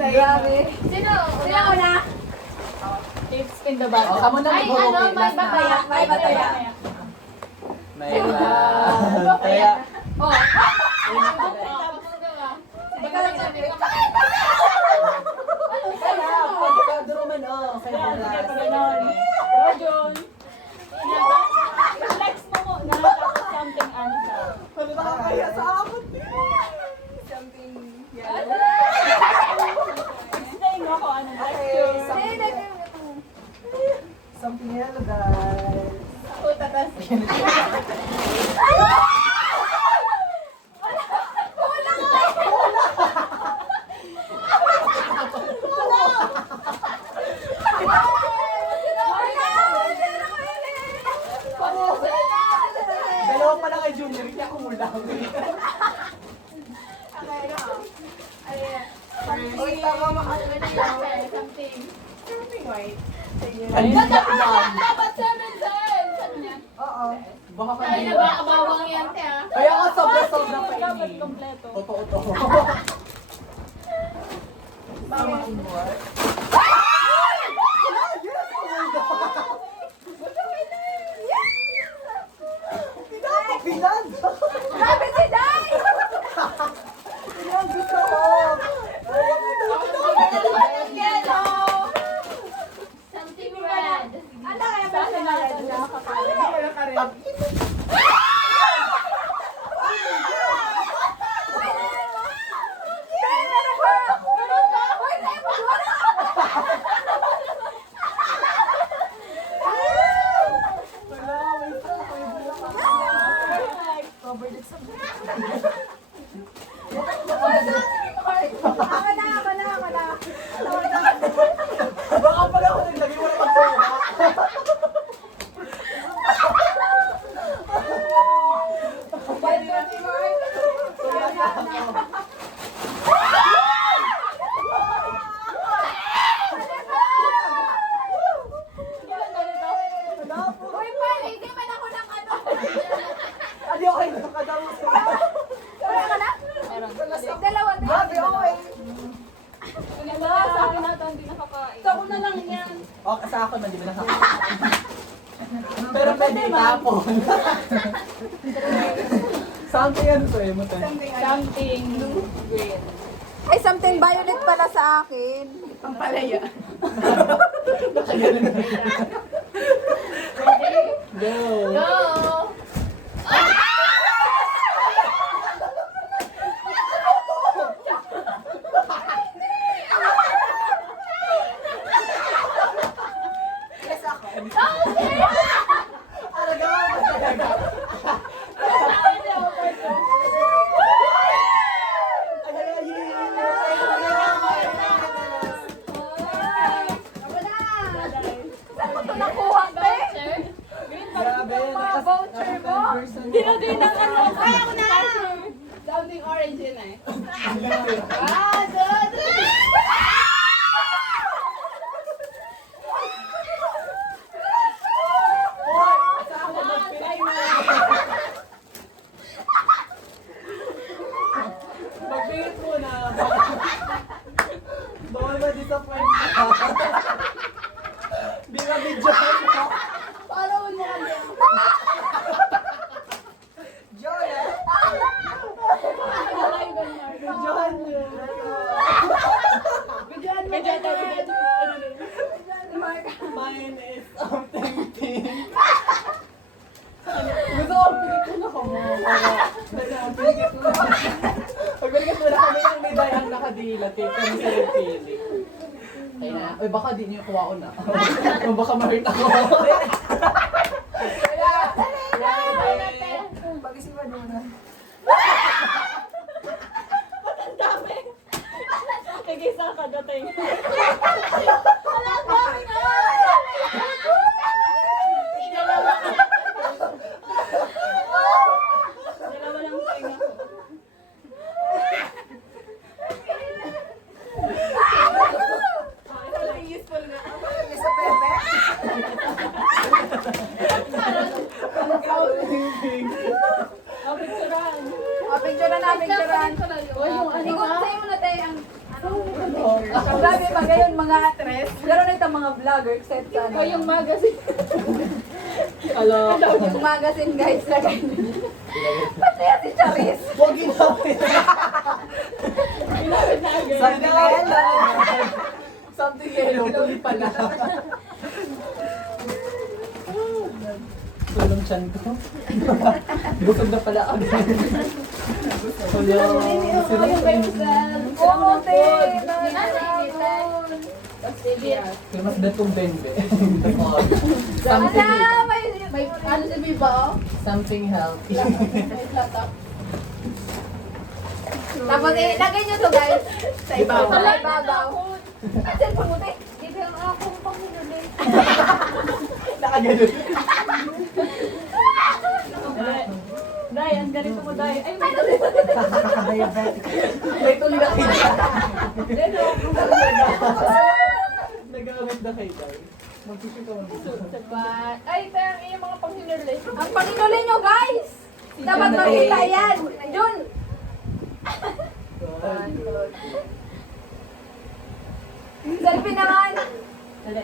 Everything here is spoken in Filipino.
Grabe. Sino? Sino una? Let's spin the bottle. Kamo na Ay, ano, may bataya. May bataya. May bataya. Oh. Ikaw lang sabi. Pagkakaduruman, oh. Flex mo mo. Nakakapos something ano ka. Ano nakakaya sa akin? Something Explain mo kung anong texture. Something yellow, guys. Tatas. Dalawa pala kay Junior, hindi ako mulang. Uy, tama makakita Something. something white. Dapat 7 cents. Oo. Baka ka Ay, nabakabawang yan, te, ah. Kaya nga sobra-sobra pa Dapat ini. kompleto. Totoo to. Bawang umor. Pinag! Grabe si Day! Pinag gusto ko! Something red. Ano kaya ba sa mga Baka pala ako naglagay mo na magsuha. Uy, pa, hindi man ako ng ano. Adi okay na kadamo sa. Wala ka na? Meron. Dalawa din. Grabe, okay. Wala, sa akin nata hindi nakakain. Ako na lang yan. Okay, sa ako na, di ba nakakain? Pero pwede itapon. Something ano sa'yo mo tayo? Something green. Ay, something violet pala sa akin. Ang palaya. Go! Go! Yes, ako. Talaga ako talaga. Saan mo ito nakuha, te? Grabe. Voucher mo? Dinagay ng ano. Ay, ako na! Something orange yun eh. Ah, good! Magbingit muna. Bawal ma-disappoint ka. Di ba videohan mo? Follow mo kami. Joya! Videohan niyo. Bigyan mo Medyo ka ito. Mine is something pink. Gusto ko pinikit ako mo. Pinikit mo. Pagpinikit mo na kami yung may dayang nakadilat eh. Kami sa nagpili. Kaya na. Uy, baka di niyo kuha ko na. O baka ma-hurt ako. Pag-isipan mo na. Nag-isa ka dating. Wala ba? Dalawa lang tinga ko. Useful nga. Isa pepe. Picturean. Picturean na, picturean. Oh, yung ano Ikaw, ka? sa'yo mo na tayo ang ano. Grabe pa ngayon mga actress. Pero na itong mga vlogger, except sa O yung magazine. Hello. yung magazine guys. Lagay nyo. Pati yan si Charis. Huwag ginawin. Ginamit na agad. Something yellow. Something yellow. Tuloy pala. Tulong chan ko. Busog na pala ako. Hello. Oo, te. Kaya mas datong bende. Something. Something. May ano si Biba, oh? Something healthy. May latak. Tapos lagay nyo to guys. Sa ibabaw. Wala Sa na ibabaw. ako. Ang cellphone mo, te. Ito yung akong panginuli. Nakaganon. Day, ang ganito mo, Day. Ay, may May tuloy na kayo. Deno. Nagamit na kayo, guys. Mag-tissue ka muna. Sabat. Ay, tayo yung mga panginuli. Ang panginuli nyo guys. Dapat makita yan. Jun. Selfie naman. Dali.